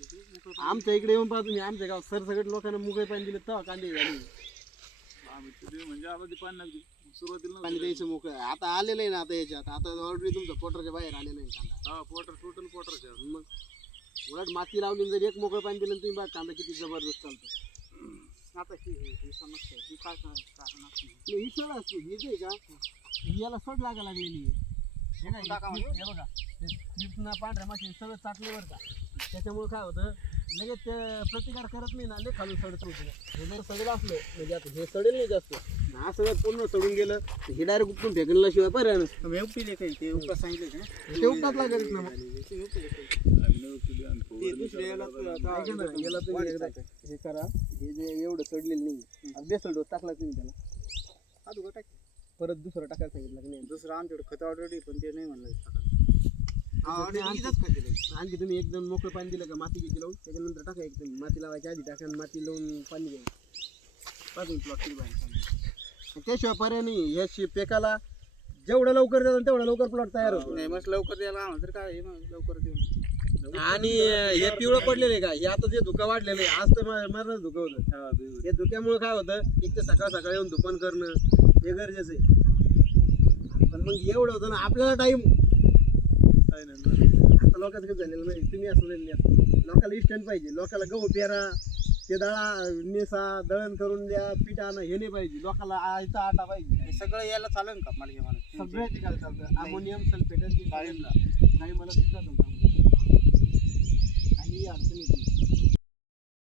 आमच्या इकडे येऊन पाहा तुम्ही, आमच्या गावात सरसकट लोकांना मुगळे पाणी दिले तेव्हा कांदे झाले. म्हणजे आता ते पाणी लागली सुरुवातीला पाणी द्यायचं मोकळं आता आलेलं आहे ना. आता याच्यात आता ऑलरेडी तुमच्या पोटरच्या बाहेर आलेलं आहे कांदा. हा पोटर टोटल पोटरच्या मग उलट माती लावली जर एक मोकळं पाणी दिलं तुम्ही बघा कांदा किती जबरदस्त चालतो. आता ही समस्या ही काय कारण असते ही सड असते हे जे का याला सड लागा लागलेली आहे. हे काय हे बघा चिप्सना पांढऱ्या माशी सगळं चाटले बरं का. त्याच्यामुळे काय होतं लगेच ते प्रतिकार करत नाही ना, लय खालून सडत होतं. हे जर सडलं असलं म्हणजे आता हे सडेल नाही जास्त, हा सगळं पूर्ण सडून गेलं हे डायरेक्ट उपटून फेकणला शिवाय पर्याय नसतं. मी उपटिले काही ते उपटा सांगितले का ते उपटाच लागेल ना. मग ते दुसऱ्या याला ऐका ना, याला तुम्ही एकदा हे करा, हे जे एवढं सडलेलं नाही बेसल डोस टाकला तुम्ही त्याला, अजून टाक परत दुसरं टाकायला सांगितलं की नाही. दुसरं आमच्याकडे खत ऑलरेडी पण ते नाही म्हणलं आणखी तुम्ही एकदम मोकळं पाणी दिलं का माती किती लावून त्याच्यानंतर टाका. एकदम माती लावायच्या आधी टाका, माती लावून पाणी द्यायचं पाच प्लॉट तरी बाहेर. त्याशिवाय पर्याय नाही. या पेकाला जेवढं लवकर देतात तेवढं लवकर प्लॉट तयार होतो. नाही मग लवकर द्यायला आम्हाला तर काय लवकर देऊ. आणि हे पिवळं पडलेलं आहे का, हे आता जे धुकं वाढलेलं आहे, आज तर मरणच धुकं होतं. हे धुक्यामुळे काय होतं, एक तर सकाळ सकाळ येऊन धुपण करणं हे गरजेचं आहे. पण मग एवढं होतं ना आपल्याला टाईम आता लोकांचं काही झालेलं नाही. तुम्ही असं लोकांना इन्स्टंट पाहिजे. लोकांना गहू पेरा ते दळा नेसा दळण करून द्या पीठ आणा हे नाही पाहिजे. लोकांना आयता आटा पाहिजे. हे सगळं यायला चालेल का मला मला सगळ्या ठिकाणी चालतं. अमोनियम सल्फेट काही मला सुद्धा चालतं. काही अडचण येते.